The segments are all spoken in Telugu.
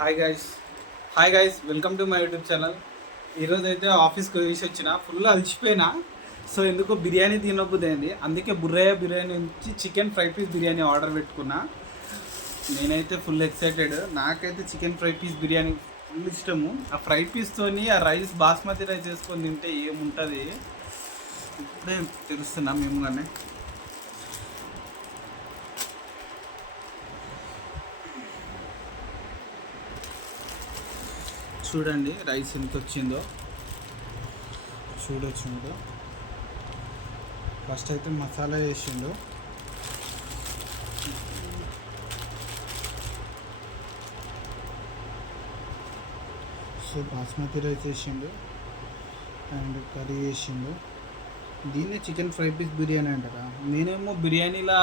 Hi guys hi guys welcome to my YouTube channel. ఈరోజు అయితే ఆఫీస్కి వేసి వచ్చిన ఫుల్ అలసిపోయినా. సో ఎందుకో బిర్యానీ తినబుద్దైంది, అందుకే బుర్రయ్య బిర్యానీ నుంచి chicken fry piece biryani order పెట్టుకున్నా. నేనైతే ఫుల్ ఎక్సైటెడ్. నాకైతే chicken fry piece biryani full ఇష్టము. ఆ ఫ్రై పీస్తోని ఆ రైస్ బాస్మతి రైస్ వేసుకొని తింటే ఏముంటుంది ఇప్పుడే తెలుస్తున్నా మేము కానీ. చూడండి రైస్ ఎంత వచ్చిందో చూడొచ్చు. ఫస్ట్ అయితే మసాలా వేసిండు. సో బాస్మతి రైస్ వేసిండు అండ్ కర్రీ వేసిండు. దీన్నే చికెన్ ఫ్రై పీస్ బిర్యానీ అంటారా? నేనేమో బిర్యానీలా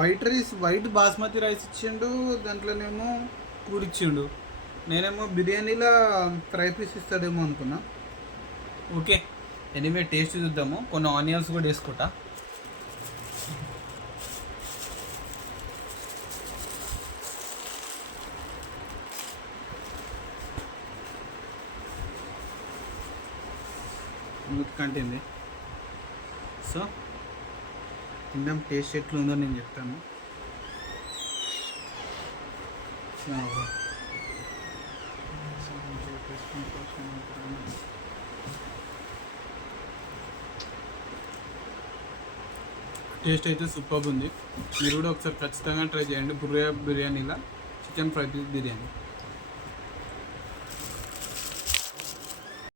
వైట్ బాస్మతి రైస్ ఇచ్చిండు, దాంట్లోనేమో కూర ఇచ్చిండు. నేనేమో బిర్యానీలో ఫ్రై పీస్ ఇస్తాడేమో అనుకున్నా. ఓకే, ఎనీవే టేస్ట్ చూద్దాము. కొన్ని ఆనియన్స్ కూడా వేసుకుంటా. కంటింది. సో తిందాం, టేస్ట్ ఎట్లుందో నేను చెప్తాను. టేస్ట్ అయితే సూపర్ ఉంది. మీరు కూడా ఒకసారి ఖచ్చితంగా ట్రై చేయండి బుర్రియా బిర్యానీలా చికెన్ ఫ్రై పీస్ బిర్యానీ.